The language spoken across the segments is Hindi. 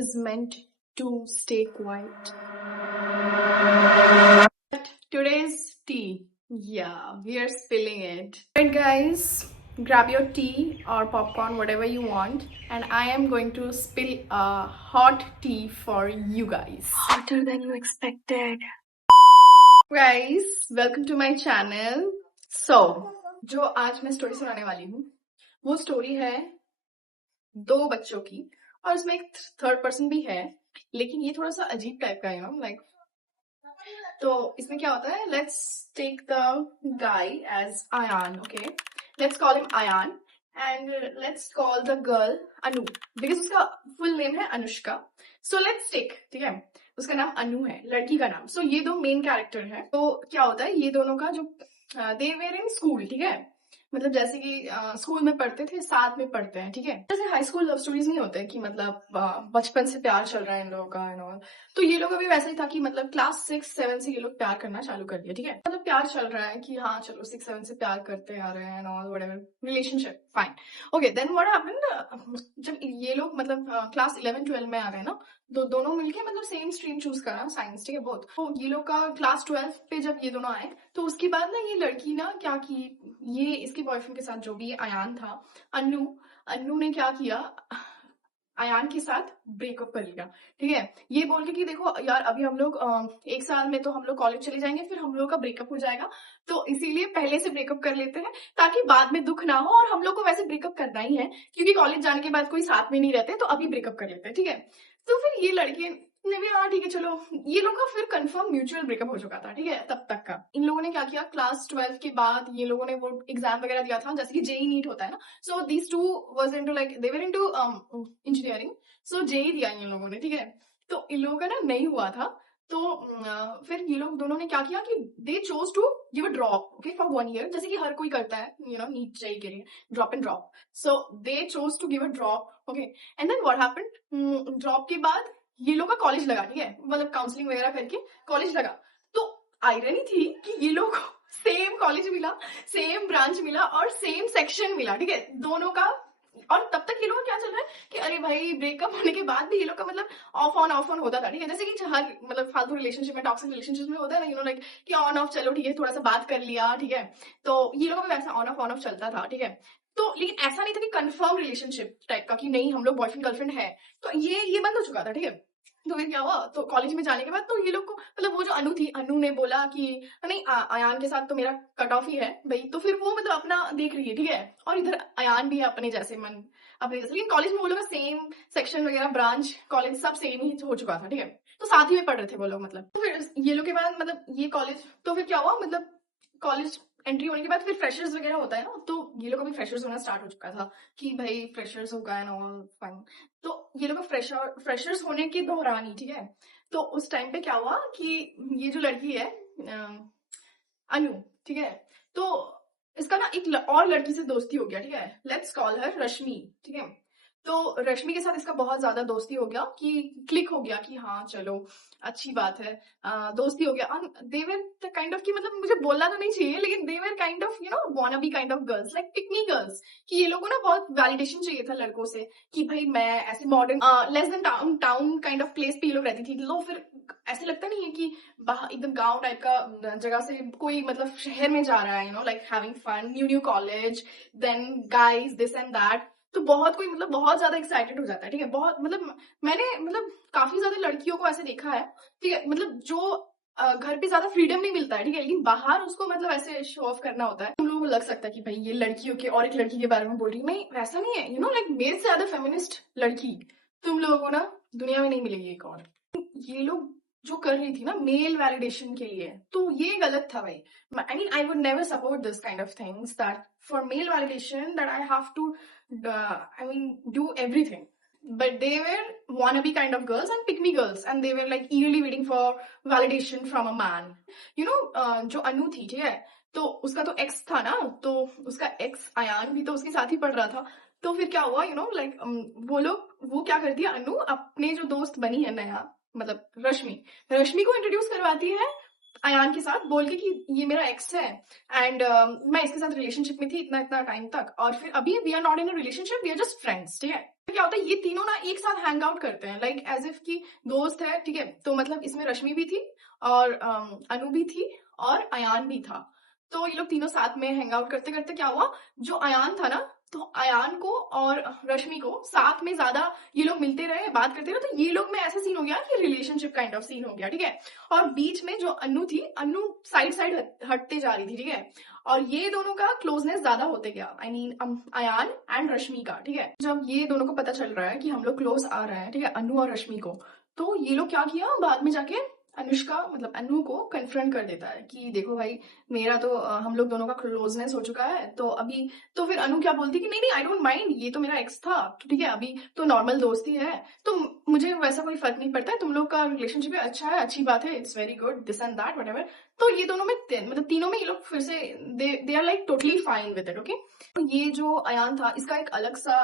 is meant to stay quiet. But today's tea, yeah, we are spilling it. Alright guys, grab your tea or popcorn, whatever you want, and I am going to spill a hot tea for you guys. Hotter than you expected. Guys, welcome to my channel. So, जो आज मैं स्टोरी सुनाने वाली हूँ वो स्टोरी है दो बच्चों की, और उसमें एक थर्ड पर्सन भी है, लेकिन ये थोड़ा सा अजीब टाइप का है लाइक। तो इसमें क्या होता है, let's take the guy as Ayaan, okay, let's call him Ayaan and let's call the girl Anu, because उसका फुल नेम है अनुष्का। सो लेट्स टेक, ठीक है, उसका नाम अनु है, लड़की का नाम। सो ये दो मेन कैरेक्टर है। तो क्या होता है, ये दोनों का जो दे वेर इन स्कूल, ठीक है, मतलब जैसे कि स्कूल में पढ़ते थे, साथ में पढ़ते हैं, ठीक है। जैसे हाई स्कूल लव स्टोरीज नहीं होते कि मतलब बचपन से प्यार चल रहा है इन लोगों का एंड ऑल। तो ये लोग अभी वैसा ही था कि मतलब क्लास 6-7 से ये लोग प्यार करना चालू कर दिया, ठीक है। मतलब प्यार चल रहा है कि हाँ चलो 6-7 से प्यार करते आ रहे हैं and all, whatever, relationship fine, okay. Then what happened, जब ये लोग मतलब क्लास 11-12 में आ गए ना, तो दोनों मिलके मतलब सेम स्ट्रीम चूज करा, साइंस, ठीक है, बहुत। तो ये लोग का क्लास 12 पे जब ये दोनों आए, तो उसके बाद ना ये लड़की ना क्या की, ये इसके बॉयफ्रेंड के साथ जो भी अयान था, अन्नू ने क्या किया, अयान के साथ ब्रेकअप कर लिया, ठीक है। ये बोल के कि देखो यार अभी हम लोग 1 साल में तो हम लोग कॉलेज चले जाएंगे, फिर हम लोग का ब्रेकअप हो जाएगा, तो इसीलिए पहले से ब्रेकअप कर लेते हैं ताकि बाद में दुख ना हो, और हम लोग को वैसे ब्रेकअप करना ही है क्योंकि कॉलेज जाने के बाद कोई साथ में नहीं रहते, तो अभी ब्रेकअप कर लेते हैं, ठीक है। तो फिर ये लड़के ने भी हाँ ठीक है चलो, ये लोग का फिर कंफर्म म्यूचुअल ब्रेकअप हो चुका था, ठीक है, तब तक का। इन लोगों ने क्या किया, क्लास 12 के बाद ये लोगों ने वो एग्जाम वगैरह दिया था, जैसे कि जेई नीट होता है ना। So these two was into like they were into engineering, so JEE दिया इन लोगों ने, ठीक है। तो इन लोगों का ना नहीं हुआ था, तो फिर ये लोग दोनों ने क्या किया कि they chose to give a drop, okay, for 1 year, जैसे कि हर कोई करता है नीट जेई के लिए, drop and drop. So they chose to give a drop, okay. And then what happened, drop के बाद ये लोग का कॉलेज लगा, ठीक है, मतलब काउंसलिंग वगैरह करके कॉलेज लगा। तो आयरनी थी कि ये लोग को सेम कॉलेज मिला, सेम ब्रांच मिला और सेम सेक्शन मिला, ठीक है, दोनों का। और तब तक ये लोग क्या चल रहा है कि अरे भाई ब्रेकअप होने के बाद भी ये लोग का मतलब ऑफ ऑन होता था, ठीक है, जैसे कि हर मतलब फालतू रिलेशनशिप में, टॉक्सिक रिलेशनशिप में होता है ना, लाइक कि ऑन ऑफ चलो ठीक है, थोड़ा सा बात कर लिया, ठीक है। तो ये लोग का भी वैसा ऑन ऑफ चलता था, ठीक है। तो लेकिन ऐसा नहीं था कि कंफर्म रिलेशनशिप टाइप का कि नहीं हम लोग बॉयफ्रेंड गर्लफ्रेंड है, तो ये बंद हो चुका था, ठीक है। तो फिर क्या हुआ, तो कॉलेज में जाने के बाद तो ये लोग को मतलब वो जो अनु थी, अनु ने बोला कि नहीं अयान के साथ तो मेरा कट ऑफ ही है भाई, तो फिर वो मतलब अपना देख रही है, ठीक है। और इधर अयान भी है अपने जैसे मन, अपने जैसे, लेकिन कॉलेज में वो लोग का सेम सेक्शन वगैरह, ब्रांच, कॉलेज सब सेम ही हो चुका था, ठीक है। तो साथ ही में पढ़ रहे थे वो लोग, मतलब। तो फिर ये लोग के बाद मतलब ये कॉलेज, तो फिर क्या हुआ, मतलब कॉलेज एंट्री होने के बाद फिर फ्रेशर्स वगैरह होता है ना, तो ये लोग अभी फ्रेशर्स होना स्टार्ट हो चुका था कि भाई फ्रेशर्स होगा एंड ऑल फाइन। तो ये लोग फ्रेशर्स होने के दौरान ही, ठीक है, तो उस टाइम पे क्या हुआ कि ये जो लड़की है अनु, ठीक है, तो इसका ना एक और लड़की से दोस्ती हो गया, ठीक है, लेट्स कॉल हर रश्मि, ठीक है। तो रश्मि के साथ इसका बहुत ज्यादा दोस्ती हो गया कि क्लिक हो गया कि हाँ चलो अच्छी बात है, दोस्ती हो गया। They were the kind of कि मतलब मुझे बोलना तो नहीं चाहिए, लेकिन they were kind of wanna be kind of girls, like pick me girls, कि ये लोगों को ना बहुत वैलिडेशन चाहिए था लड़कों से कि भाई मैं ऐसे modern less than town kind of place पे ये लोग रहती थी। लो फिर ऐसे लगता नहीं है कि बाहर एकदम गांव टाइप का जगह से कोई मतलब शहर में जा रहा है, like having fun, new college, then guys this and that. तो बहुत कोई मतलब बहुत ज्यादा एक्साइटेड हो जाता है, ठीक है, बहुत मतलब मैंने मतलब काफी ज्यादा लड़कियों को ऐसे देखा है, ठीक है, मतलब जो घर पे ज्यादा फ्रीडम नहीं मिलता है, ठीक है, लेकिन बाहर उसको मतलब ऐसे शो ऑफ करना होता है। तुम लोगों को लग सकता है कि भाई ये लड़कियों के और एक लड़की के बारे में बोल रही है, नहीं वैसा नहीं है, लाइक मेरे से ज्यादा फेमिनिस्ट लड़की तुम लोगों को ना दुनिया में नहीं मिलेगी एक और। ये लोग जो कर रही थी ना मेल वैलिडेशन के लिए, तो ये गलत था भाई। I mean I would never support this kind of things that for male validation that I have to do everything. But they were wannabe kind of girls and pick me girls, and they were like eagerly waiting for validation from a man. जो अनु थी, ठीक है, तो उसका तो एक्स था ना, तो उसका एक्स अयान भी तो उसके साथ ही पढ़ रहा था। तो फिर क्या हुआ, लाइक वो क्या करती है, अनु अपने जो दोस्त बनी है नया, मतलब रश्मि को इंट्रोड्यूस करवाती है अयान के साथ बोल के कि ये मेरा एक्स है एंड मैं इसके साथ रिलेशनशिप में थी इतना इतना टाइम तक, और फिर अभी we are not in a relationship, we are just friends, ठीक है। तो क्या होता है, ये तीनों ना एक साथ हैंग आउट करते हैं लाइक एज इफ की दोस्त है, ठीक है। तो मतलब इसमें रश्मि भी थी और अनु भी थी और अयान भी था। तो ये लोग तीनों साथ में हैंग आउट करते करते क्या हुआ, जो अयान था ना, तो अयान को और रश्मि को साथ में ज्यादा ये लोग मिलते रहे, बात करते रहे, तो ये लोग में ऐसा सीन हो गया कि रिलेशनशिप काइंड ऑफ सीन हो गया, ठीक है। और बीच में जो अनु थी, अनु साइड साइड हटते जा रही थी, ठीक है। और ये दोनों का क्लोजनेस ज्यादा होते गया, आई मीन अयान एंड रश्मि का, ठीक है। जब ये दोनों को पता चल रहा है कि हम लोग क्लोज आ रहे हैं, ठीक है, अनु और रश्मि को, तो ये लोग क्या किया, बाद में जाके अनुष्का मतलब अनु को कन्फ्रंट कर देता है कि देखो भाई, मेरा तो हम लोग दोनों का क्लोजनेस हो चुका है, तो अभी तो फिर अनु क्या बोलती कि नहीं नहीं, आई डोंट माइंड, ये तो मेरा एक्स था, तो ठीक है, अभी तो नॉर्मल दोस्ती है, तो मुझे वैसा कोई फर्क नहीं पड़ता है, तुम लोग का रिलेशनशिप है, अच्छा है, अच्छी बात है, it's very good, this and that what ever. तो ये दोनों में मतलब तीनों में ये लोग फिर से they are like totally fine with it, okay. तो ये जो अयान था, इसका एक अलग सा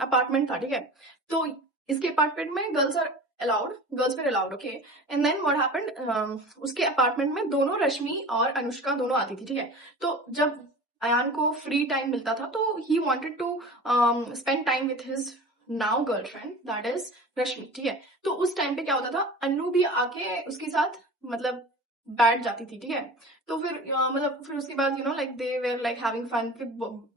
अपार्टमेंट था, ठीक है। तो इसके अपार्टमेंट में girls are allowed, girls were allowed, okay. And then what happened, उसके अपार्टमेंट में दोनों रश्मि और अनुष्का दोनों आती थी, ठीक है। तो जब अयान को फ्री टाइम मिलता था, तो he wanted to spend time with his now girlfriend, that is Rashmi, ठीक है। तो उस टाइम पे क्या होता था, अनु भी आके उसके साथ मतलब बैठ जाती थी, ठीक है। तो फिर मतलब फिर उसके बाद like they were like having fun, फिर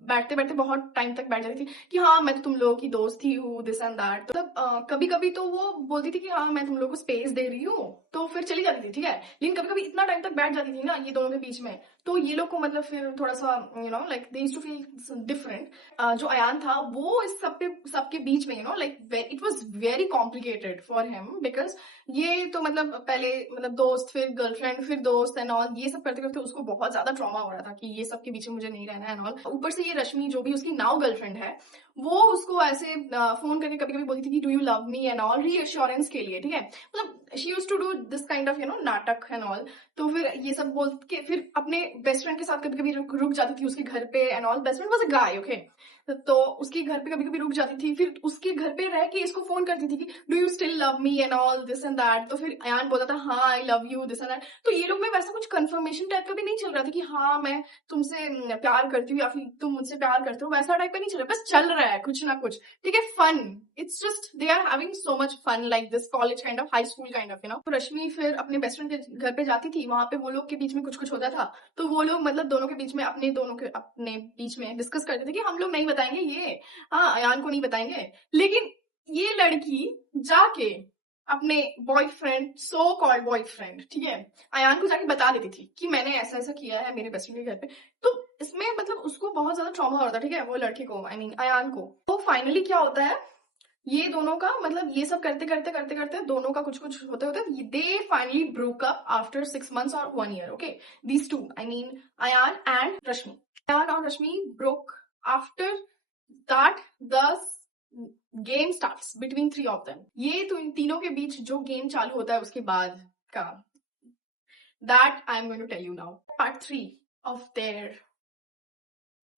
बैठते बैठते बहुत टाइम तक बैठ जाती थी कि हाँ मैं तो तुम लोगों की दोस्त ही हूँ, दिस एंड दैट। तो मतलब कभी कभी तो वो बोलती थी कि हाँ मैं तुम लोगों को स्पेस दे रही हूँ, तो फिर चली जाती थी, ठीक है। लेकिन कभी कभी इतना टाइम तक बैठ जाती थी ना ये दोनों के बीच में, तो ये लोग को मतलब फिर थोड़ा सा like they used to feel different. जो अयान था वो इस सबके बीच में like it was very complicated for him, because ये तो मतलब पहले मतलब दोस्त, फिर गर्लफ्रेंड, फिर दोस्त एंड ऑल, ये सब करते करते उसको बहुत ज्यादा ट्रॉमा हो रहा था कि ये सब के बीच में मुझे नहीं रहना है एंड ऑल। ऊपर से ये रश्मि जो भी उसकी नाउ गर्लफ्रेंड है, वो उसको ऐसे फोन करके कभी कभी बोलती थी कि do you love me and all, reassurance के लिए, ठीक है। मतलब she used to do this kind of नाटक एंड ऑल। तो फिर ये सब बोल के फिर अपने बेस्ट फ्रेंड के साथ कभी कभी रुक जाती थी उसके घर पे and all. Best friend was a guy, okay. तो उसके घर पे कभी कभी रुक जाती थी, फिर उसके घर पे रह के इसको फोन करती थी कि do you still love me and all, this and that. तो फिर अयान बोलता था हाँ I love you, this and that. तो ये लोग में वैसा कुछ कंफर्मेशन टाइप का भी नहीं चल रहा था कि हाँ मैं तुमसे प्यार करती हूँ या फिर तुम मुझसे प्यार करते हो, वैसा टाइप का नहीं चल रहा, बस चल रहा है कुछ ना कुछ, ठीक है, fun. It's just they are having so much fun like this college kind of, high school kind of, तो रश्मि फिर अपने बेस्ट फ्रेंड के घर पे जाती थी, वहां पे वो लोग के बीच में कुछ कुछ होता था, तो वो लोग मतलब दोनों के बीच में अपने बीच में डिस्कस करते थे कि हम लोग नहीं बताएंगे ये, हाँ अयान को नहीं बताएंगे। लेकिन ये लड़की जाके अपने बॉयफ्रेंड, सो कॉल्ड बॉयफ्रेंड, ठीक है, अयान को जाके बता देती थी कि मैंने ऐसा ऐसा किया है मेरे बेस्ट फ्रेंड के घर पे। तो इसमें मतलब उसको बहुत ज्यादा ट्रॉमा हो रहा था, ठीक है, वो लड़के को, आई मीन अयान को। तो फाइनली क्या होता है, ये दोनों का मतलब ये सब करते करते करते करते दोनों का कुछ कुछ होते होते they finally broke up after 6 months और 1 year, okay. These two, I mean Ayaan and Rashmi, Ayaan और Rashmi broke after that the game starts between three of them. ये तो इन तीनों के बीच जो गेम चालू होता है उसके बाद का, that I am going to tell you now, part 3 of their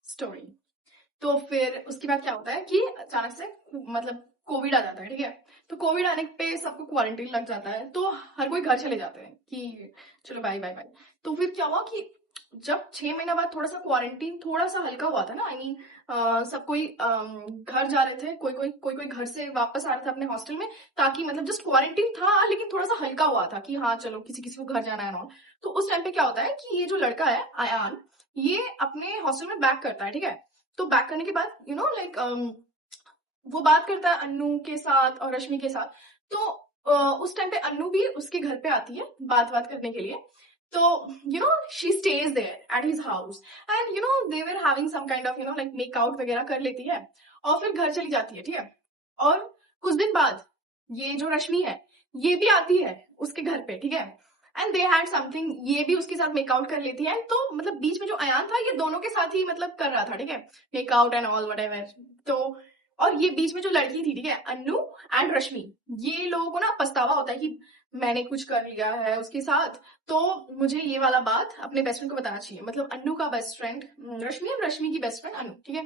story. तो फिर उसके बाद क्या होता है कि अचानक से मतलब कोविड आ जाता है, ठीक है। तो कोविड आने पे सबको क्वारंटीन लग जाता है, तो हर कोई घर चले जाते हैं कि चलो बाय बाय बाय। तो फिर क्या हुआ कि जब 6 महीना बाद थोड़ा सा क्वारंटीन थोड़ा सा हल्का हुआ था ना, आई मीन सब कोई घर जा रहे थे, कोई घर से वापस आ रहा था अपने हॉस्टल में, ताकि मतलब जस्ट क्वारंटीन था लेकिन थोड़ा सा हल्का हुआ था कि हाँ चलो किसी किसी को घर जाना है ना। तो उस टाइम पे क्या होता है कि ये जो लड़का है अयान, ये अपने हॉस्टल में बैक करता है, ठीक है। तो बैक करने के बाद लाइक वो बात करता है अन्नू के साथ और रश्मि के साथ। तो उस टाइम पे अन्नू भी उसके घर पे आती है बात करने के लिए। तो she stays there at his house and they were having some kind of like makeout वगैरह कर लेती है और फिर घर चली जाती है, ठीक है। और कुछ दिन बाद ये जो रश्मि है ये भी आती है उसके घर पे, ठीक है। एंड दे हैड समथिंग, ये भी उसके साथ मेकआउट कर लेती है। तो मतलब बीच में जो अयान था ये दोनों के साथ ही मतलब कर रहा था, ठीक है, मेकआउट एंड ऑल व्हाटएवर। तो और ये बीच में जो लड़की थी, ठीक है, अन्नू एंड रश्मि, ये लोगों को ना पछतावा होता है कि मैंने कुछ कर लिया है उसके साथ, तो मुझे ये वाला बात अपने बेस्ट फ्रेंड को बताना चाहिए। मतलब अन्नू का बेस्ट फ्रेंड रश्मि और रश्मि की बेस्ट फ्रेंड अन्नू, ठीक है।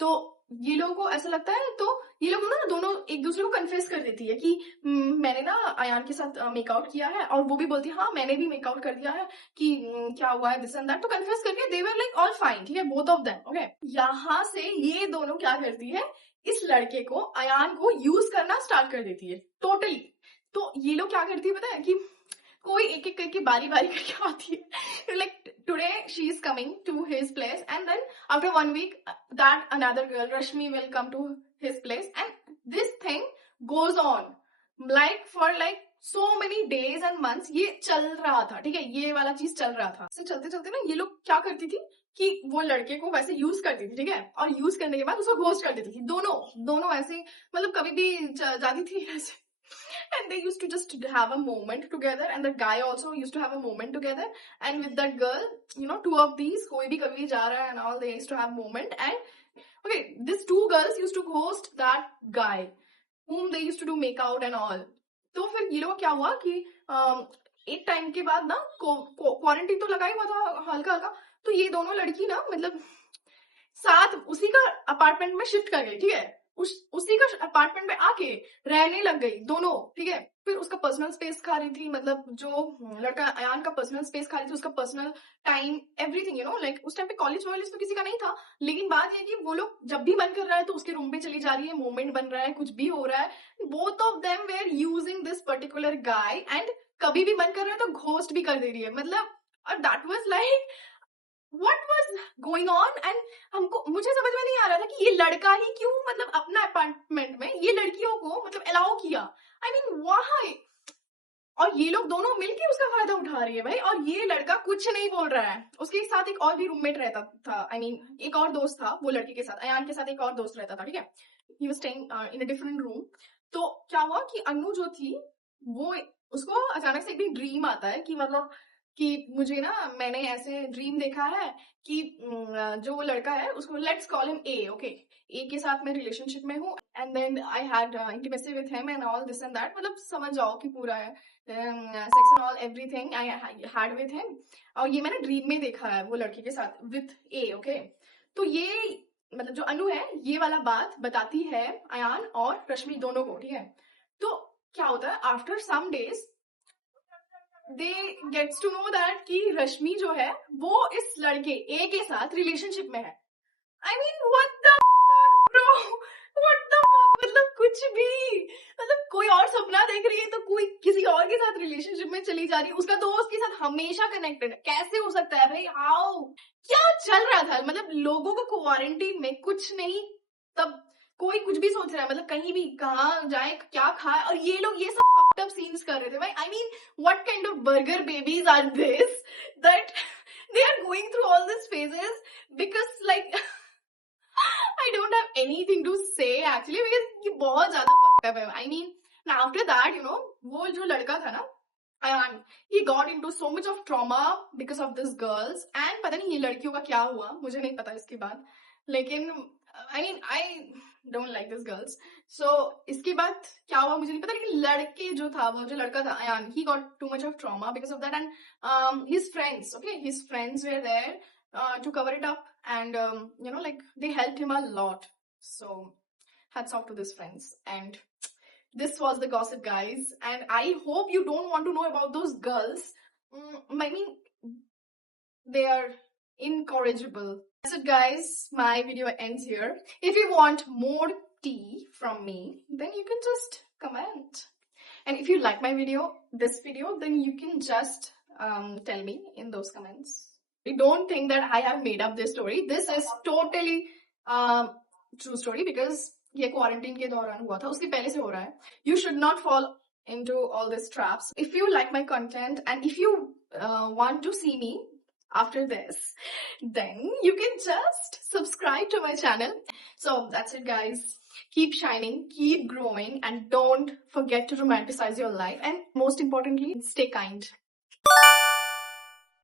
तो ये लोगों को ऐसा लगता है, तो ये लोग ना दोनों एक दूसरे को कन्फेस कर देती है कि मैंने ना अयान के साथ मेकआउट किया है, और वो भी बोलती है हाँ मैंने भी मेकआउट कर दिया है, कि क्या हुआ है दिस एंड दैट। तो कन्फेस करके दे वर लाइक ऑल फाइन, ठीक है, बोथ ऑफ देम। ओके, यहाँ से ये दोनों क्या करती है, इस लड़के को, अयान को यूज करना स्टार्ट कर देती है टोटली। तो ये लोग क्या करती है पता है, कि कोई एक एक करके बारी बारी करके आती है, like today she is coming to his place, and then after 1 week that another girl Rashmi will come to his place, and this thing goes on like for like so many days and months। ये चल रहा था, ठीक है, ये वाला चीज चल रहा था। से चलते चलते ना ये लोग क्या करती थी कि वो लड़के को वैसे यूज करती थी, ठीक है, और यूज करने के बाद उसको घोस्ट कर देती थी। दोनों दोनों ऐसे, मतलब कभी भी जाती थी ऐसे, and they used to just have a moment together, and the guy also used to have a moment together, and with that girl, you know, two of these koi bhi kabhi ja raha hai and all, they used to have moment। And okay, these two girls used to host that guy whom they used to do make out and all। तो फिर ये लोग क्या हुआ कि एक टाइम के बाद ना क्वारंटीन तो लगा ही हुआ था हल्का हल्का, तो ये दोनों लड़की ना मतलब साथ उसी का अपार्टमेंट में शिफ्ट कर गई, ठीक है, उसी का अपार्टमेंट में आके रहने लग गई दोनों, ठीक है। फिर उसका पर्सनल स्पेस खा रही थी, मतलब जो लड़का अयान का पर्सनल स्पेस खा रही थी, उसका personal time everything, you know, like उस टाइम पे कॉलेज वॉलेज तो किसी का नहीं था, लेकिन बात ये कि वो लोग जब भी मन कर रहा है तो उसके रूम पे चली जा रही है, मोमेंट बन रहा है, कुछ भी हो रहा है। Both of them were using this particular guy, and कभी भी मन कर रहा है तो घोस्ट भी कर दे रही है, मतलब। और that was like what was going on, and हमको, मुझे समझ में नहीं आ रहा था कि ये लड़का ही क्यों मतलब अपना अपार्टमेंट में ये लड़कियों को मतलब अलाउ किया, आई मीन व्हाई। और ये लोग दोनों मिलके उसका फायदा उठा रही है भाई, और ये लड़का कुछ नहीं बोल रहा है। उसके साथ एक और भी रूममेट रहता था, आई मीन एक और दोस्त था वो लड़के के साथ, अयान के साथ एक और दोस्त रहता था, ठीक है, he was staying in a different room. तो क्या हुआ कि अनु जो थी वो, उसको अचानक से एक दिन ड्रीम आता है कि मतलब कि मुझे ना, मैंने ऐसे ड्रीम देखा है कि जो वो लड़का है उसको, let's call him A, okay, A के साथ मैं रिलेशनशिप में हूँ, and then I had intimacy with him and all this and that, मतलब समझ जाओ कि पूरा sex and all everything I had with him. और ये मैंने ड्रीम में देखा है वो लड़के के साथ विथ ए, ओके। तो ये मतलब जो अनु है ये वाला बात बताती है अयान और रश्मि दोनों को, ठीक है। तो क्या होता है, after some days they gets to know that कि रश्मि जो है वो इस लड़के ए के साथ रिलेशनशिप में है। I mean what the bro, what the, मतलब कुछ भी, मतलब कोई और सपना देख रही है तो कोई किसी और के साथ रिलेशनशिप में चली जा रही है, उसका दोस्त के साथ हमेशा कनेक्टेड है, कैसे हो सकता है भाई, हाउ, क्या चल रहा था, मतलब लोगों को क्वारंटीन में कुछ नहीं, तब कोई कुछ भी सोच रहा है, मतलब कहीं भी कहाँ जाए क्या खाए, और ये लोग ये सब fucked up scenes कर रहे थे भाई। I mean what kind of burger babies are this that they are going through all these phases, because like I don't have anything to say actually, because ये बहुत ज्यादा fucked up है। I mean after that, you know, वो जो लड़का था ना, and he got into so much of trauma because of this girls, and पता नहीं ये लड़कियों का क्या हुआ, मुझे नहीं पता इसके बाद, लेकिन I mean I don't like these girls। So इसके बाद क्या हुआ मुझे नहीं पता, लेकिन लड़के जो था, वो जो लड़का था Ayan, he got too much of trauma because of that, and his friends, okay, his friends were there to cover it up, and you know, like they helped him a lot, so hats off to these friends। And this was the gossip, guys, and I hope you don't want to know about those girls। I mean they are incorrigible। That's it, guys, my video ends here। If you want more tea from me, then you can just comment, and if you like my video, this video, then you can just tell me in those comments। Don't think that I have made up this story, this is totally true story, because ये क्वारंटीन के दौरान हुआ था, उसके पहले से हो रहा है। You should not fall into all these traps। If you like my content and if you want to see me after this, then you can just subscribe to my channel। So that's it, guys, keep shining, keep growing, and don't forget to romanticize your life, and most importantly, stay kind।